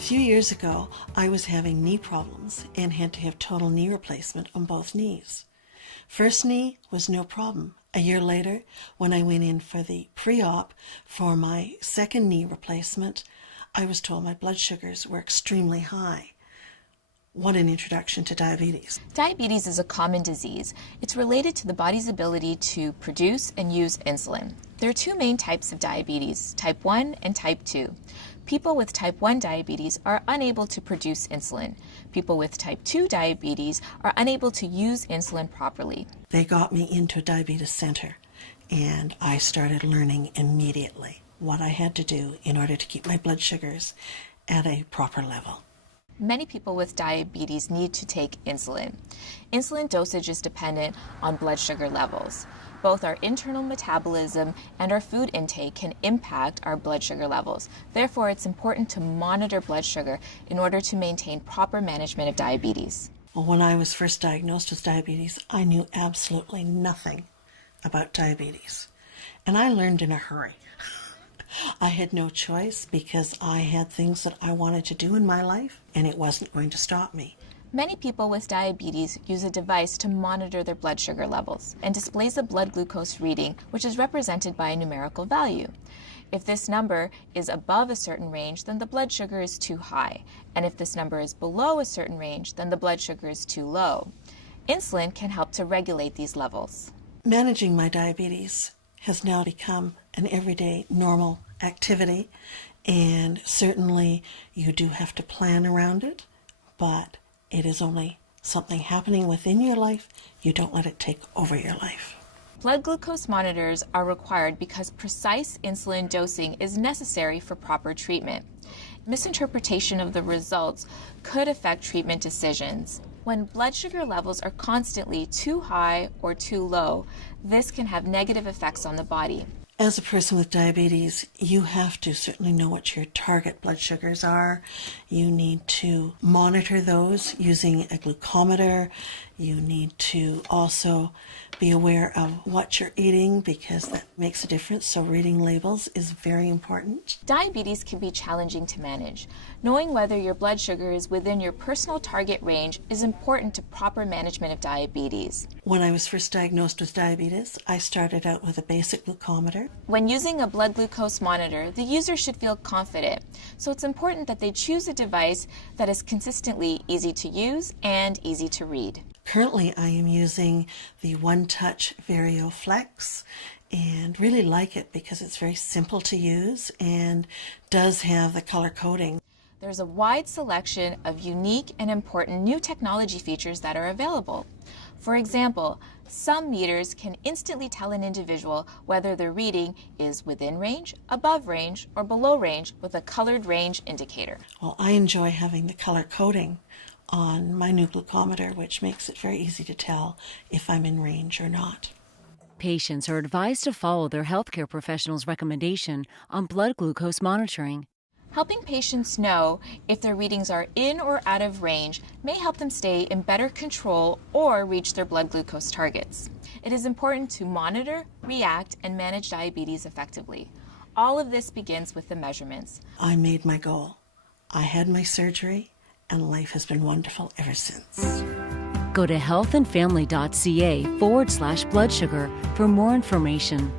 A few years ago, I was having knee problems and had to have total knee replacement on both knees. First knee was no problem. A year later, when I went in for the pre-op for my second knee replacement, I was told my blood sugars were extremely high. What an introduction to diabetes. Diabetes is a common disease. It's related to the body's ability to produce and use insulin. There are two main types of diabetes, type 1 and type 2. People with type 1 diabetes are unable to produce insulin. People with type 2 diabetes are unable to use insulin properly. They got me into a diabetes center, and I started learning immediately what I had to do in order to keep my blood sugars at a proper level. Many people with diabetes need to take insulin. Insulin dosage is dependent on blood sugar levels. Both our internal metabolism and our food intake can impact our blood sugar levels. Therefore, it's important to monitor blood sugar in order to maintain proper management of diabetes. Well, when I was first diagnosed with diabetes, I knew absolutely nothing about diabetes. And I learned in a hurry. I had no choice because I had things that I wanted to do in my life, and it wasn't going to stop me. Many people with diabetes use a device to monitor their blood sugar levels and displays a blood glucose reading, which is represented by a numerical value. If this number is above a certain range, then the blood sugar is too high. And if this number is below a certain range, then the blood sugar is too low. Insulin can help to regulate these levels. Managing my diabetes has now become an everyday normal activity, and certainly you do have to plan around it, but it is only something happening within your life. You don't let it take over your life. Blood glucose monitors are required because precise insulin dosing is necessary for proper treatment. Misinterpretation of the results could affect treatment decisions. When blood sugar levels are constantly too high or too low, this can have negative effects on the body. As a person with diabetes, you have to certainly know what your target blood sugars are. You need to monitor those using a glucometer. You need to also be aware of what you're eating because that makes a difference. So reading labels is very important. Diabetes can be challenging to manage. Knowing whether your blood sugar is within your personal target range is important to proper management of diabetes. When I was first diagnosed with diabetes, I started out with a basic glucometer. When using a blood glucose monitor, the user should feel confident. So it's important that they choose a device that is consistently easy to use and easy to read. Currently, I am using the One Touch Vario Flex and really like it because it's very simple to use and does have the color coding. There's a wide selection of unique and important new technology features that are available. For example, some meters can instantly tell an individual whether their reading is within range, above range, or below range with a colored range indicator. Well, I enjoy having the color coding on my new glucometer, which makes it very easy to tell if I'm in range or not. Patients are advised to follow their healthcare professional's recommendation on blood glucose monitoring. Helping patients know if their readings are in or out of range may help them stay in better control or reach their blood glucose targets. It is important to monitor, react, and manage diabetes effectively. All of this begins with the measurements. I made my goal. I had my surgery, and life has been wonderful ever since. Go to healthandfamily.ca/blood sugar for more information.